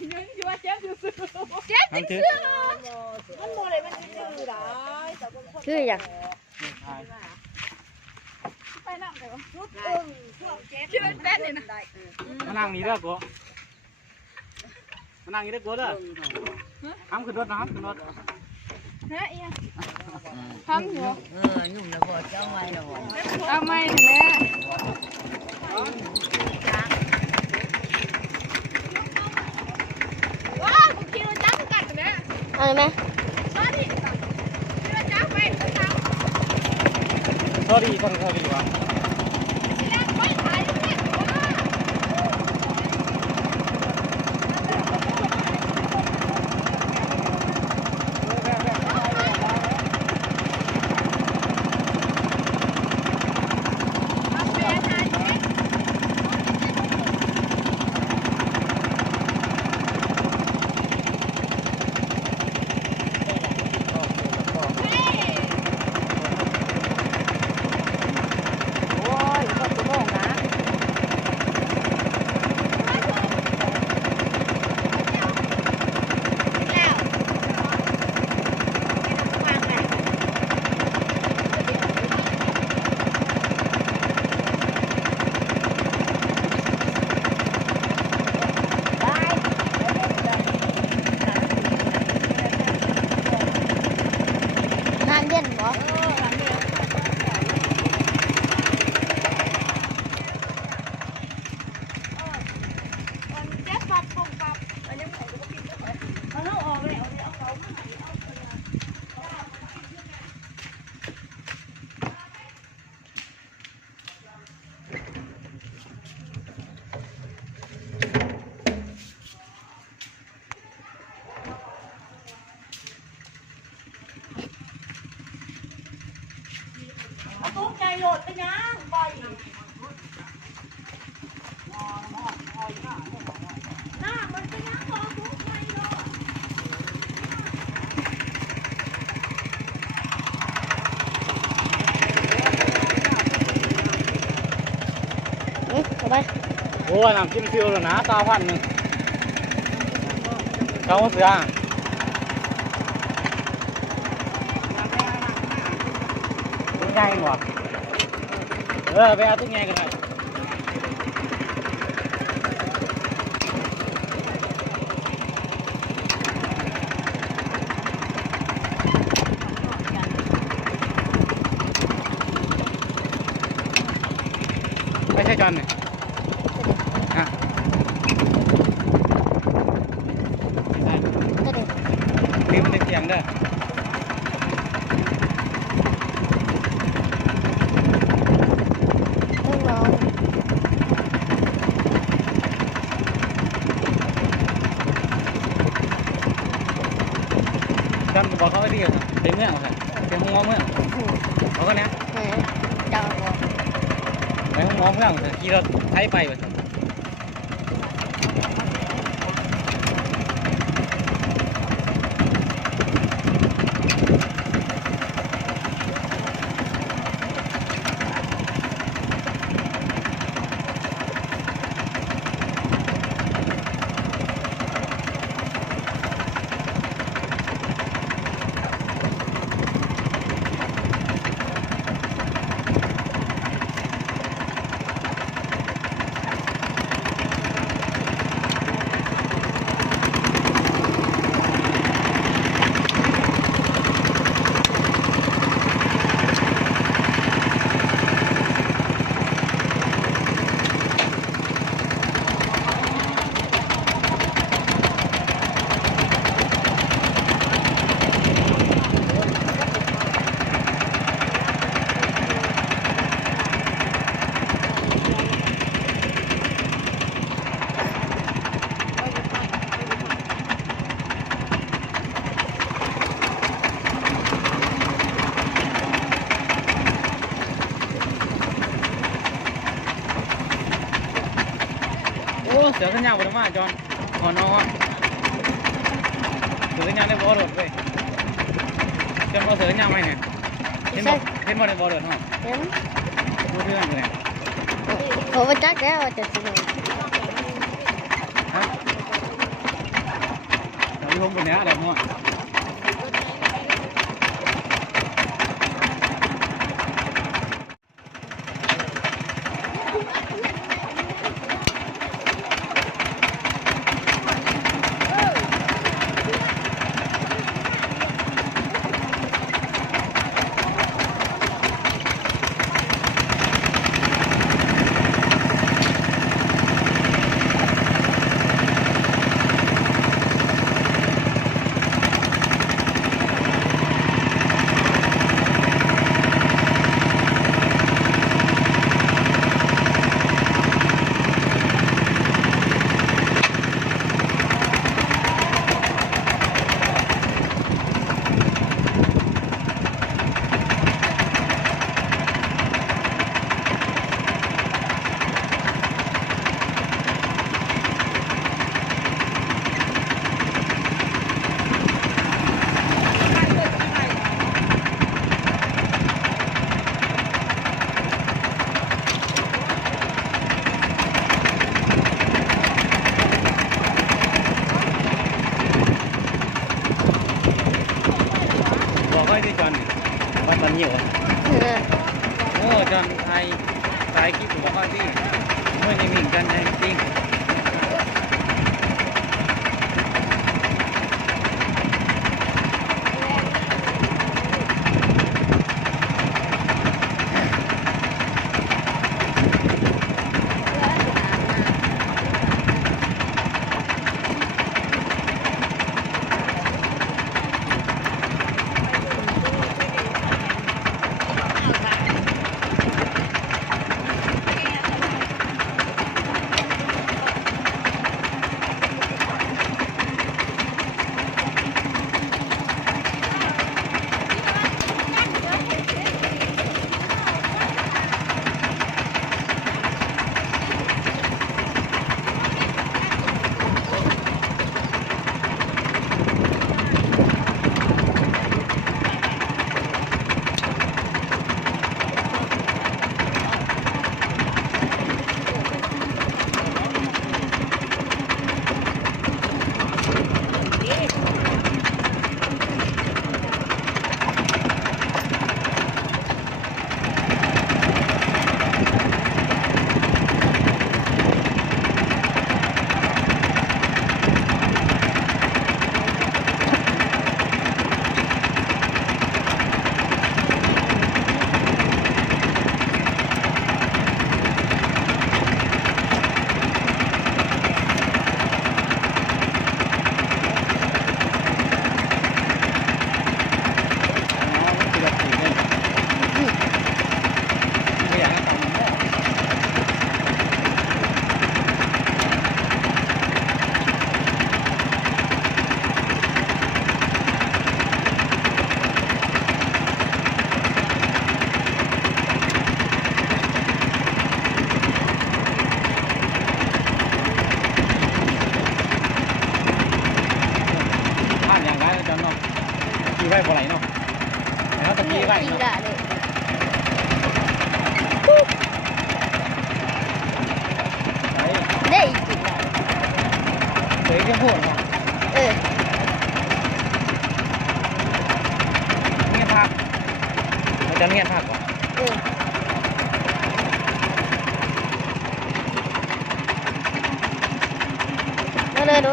ยังอยู่ว่าเจ็บอยู่ซื้อเจ็บจริงๆมันโมเลยมันซื้อได้ซื้ออย่างไปนั่งเลยวะชุดช่วงเจ็บชื่อแป๊ดเลยนะมานั่งนี่เด้อกูมานั่งนี่เด้อกูเด้อห้ามขึ้นรถนะห้ามขึ้นรถเฮ้ยทำอยู่ยุ่งแล้วก็เจ้าไม้แล้วเอาไม่แล้วว้าวกูคิดว่าจ้ากูกัดเลยอะไรไหมมาดิคิดว่าจ้าไปจ้าsorryวะตุ๊กใจโหลดไปยังไปหน้ามันไปยังพอตุ๊กใจโหลดเอาไปโอ้ยน้ำจิ้มฟิวแล้วนะตาพันหนึ่งเขาเสือตุ้งใหญ่หมดไปเอาตุ้งใหญ่กันหน่อยไม่ใช่จอนเนี่ยฮะไม่ใช่ลืมในเสียงเด้อจอนบอกเขาไว้ที่เต็มเมืองเลยเต็มห้องง้อเมืองเขาก็เนี้ยไปห้องง้อเมืองขี่รถไถไปแบบ เสือขึ้นยาวบนมาจอนหอนอเสือขึ้นยาวได้บอลรถเว้ยจอนบอเสือขึ้นยาวไหมเนี่ยเห็นบอลในบอลรถเหรอเห็นดูเรื่องเลยผมว่าจักแล้วจะสิ ลงบนเนี้ยอะไรมั่วบอกให้ที่จอนวันมันเยอะจอนไทยสายคลิปบอกว่าที่เมื่อยังมีกันจริงไว้บ่ไหลเนาะแล้วตะกี้ไว้เนาะได้อีกทีละ เฮ้ยจะโหดเนาะเงียบพักเราจะเงียบพักก่อนมาเลยดู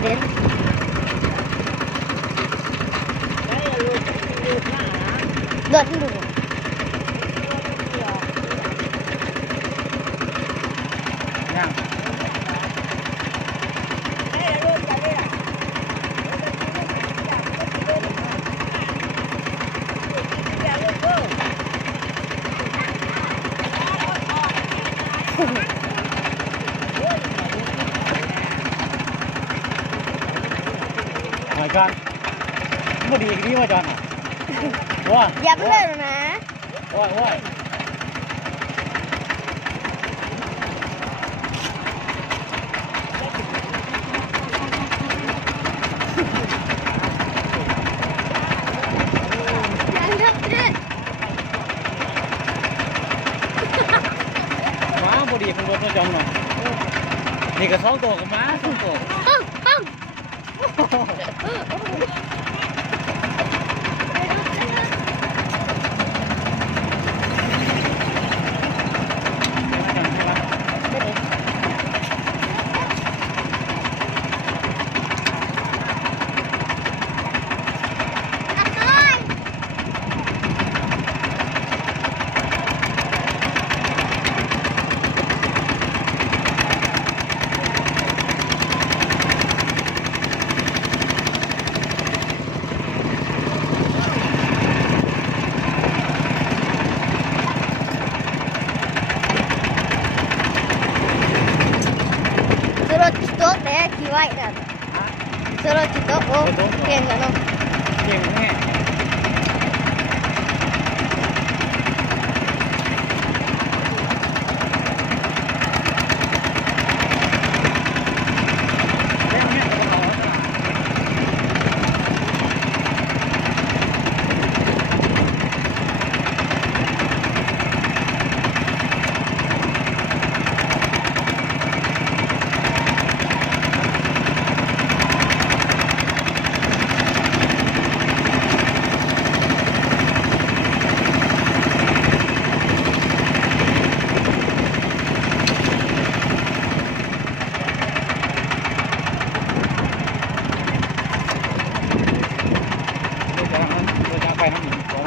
เดินดูหอยกันไม่ดีดีว่าจอนว่าอย่าไปเลยนะว่า อีกข้างบนก็จองหน่อยนี่ก็2 ตัวกับม้า2 ตัว ปังSolo chito te kiwai da. Solo chito o ken ga no. เก่งแน่เราจะไปน้ำหนึ่งสอง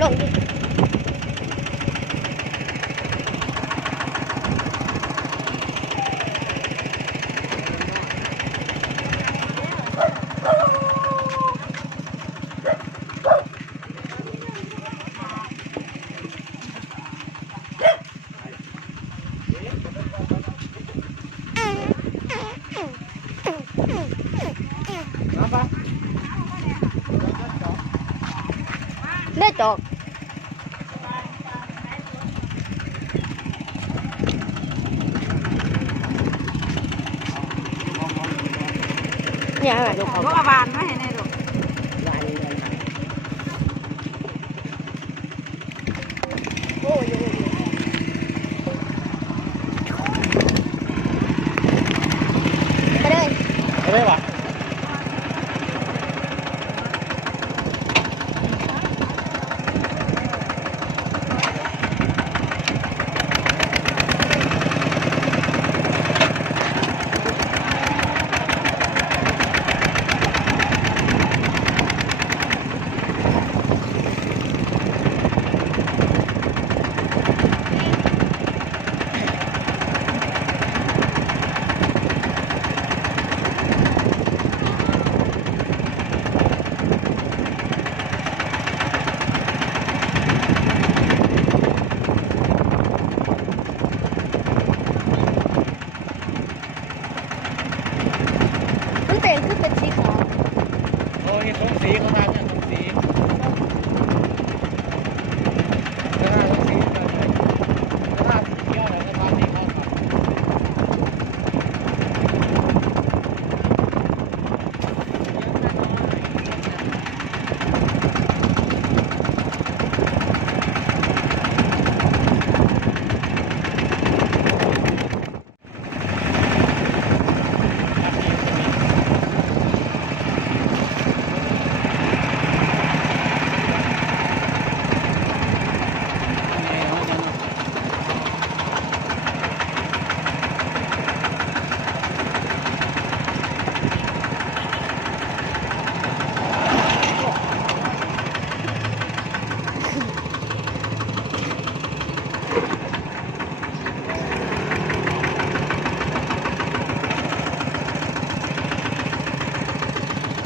ลงดิได้จอกเนี่ยอะไรลูกเขา ลูกอาบานมาให้แน่ลูก โอ้ยไปเลย ไปได้ปะมันเป็นคือเป็นสีขาว โอ้ยสองสีเขาทานเนี่ยสองสีกระทะสองสีกระทะเที่ยวแล้วกระทะสีขาวครับ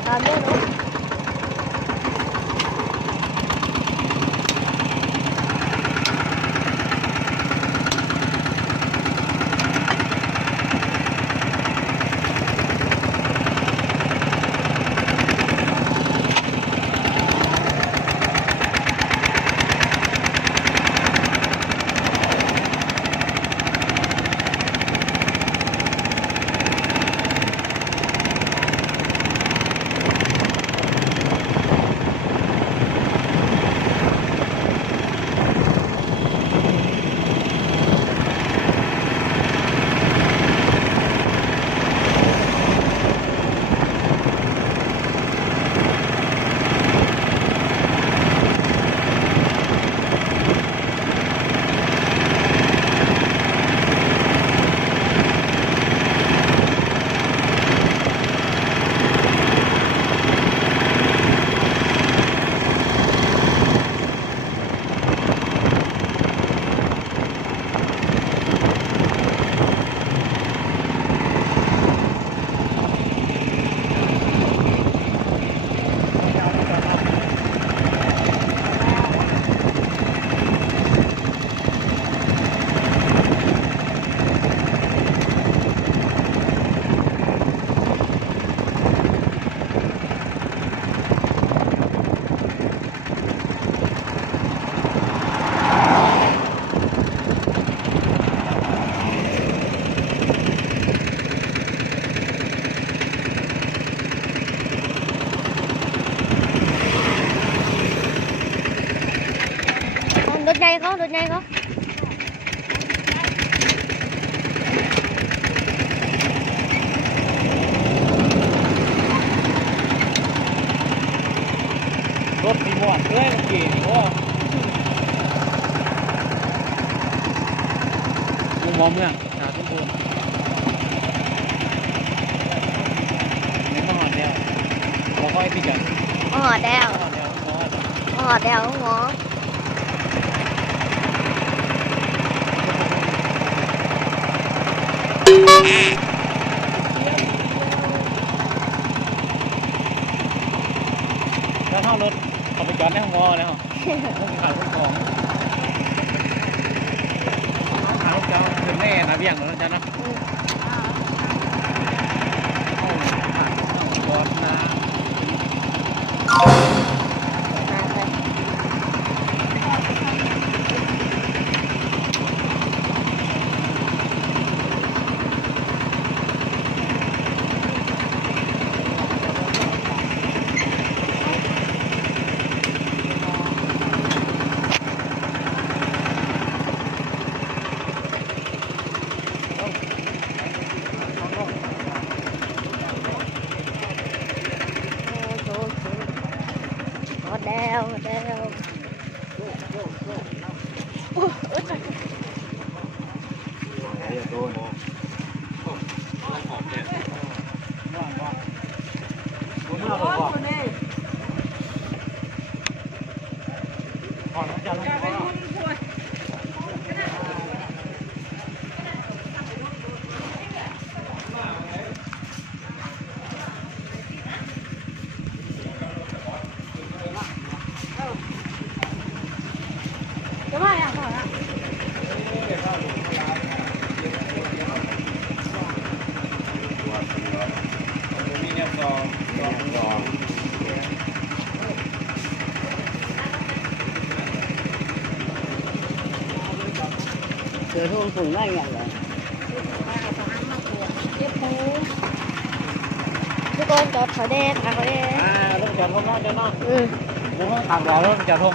ตามด้วยเนาะ รถใหญ่ก็ รถมีหมวกด้วยเมื่อกี้นี่โอ้มุมมองเมืองชาตุ้มบูนนี่มาหอดแล้วบ่ค่อยพี่จัน อ๋อแดว หอดแล้วบ่ค่อยจัน อ๋อแดวหมอ แล้วเท่ารถเขาไปจอดในห้องวอแล้วห้องขายของหารถเจ้าเป็นแม่นะเบี้ยงแล้วจ้ะนะจอดนะ อ๋อแดวแดว เสือทุ่งถุงอะไรอย่างเงี้ย ทุกคนจอดเขาแดงค่ะเขาแดง รถจอดห้องนอกจ้ะเนาะ อืม บุ้งทางเรารถจอดห้อง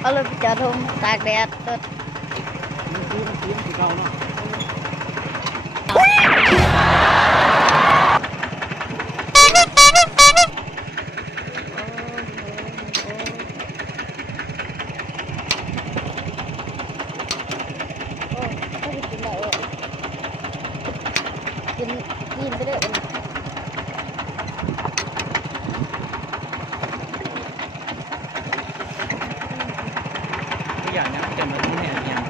เอารถไปจอดทุ่งตากแดดรถ มันซื้อที่เก่าเนาะ โอ้ไม่ได้กินได้เลยกินไปเลย ที่อย่างนี้จะมาที่เนี่ยอย่าง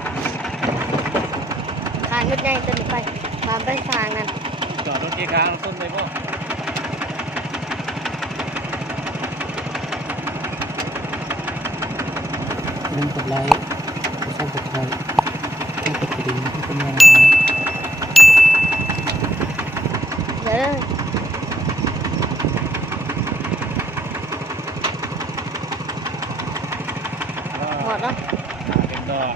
ทางรถใหญ่ตัวนี้ไปทางไปทางนั้น จอดรถเกียร์กลางต้นเลยพ่อ ลืมกดไลค์กดซับสไครต์กดกระดิ่งให้เป็นแม่นะครับ เดี๋ยวเลยหมดแล้ว เป็นดอก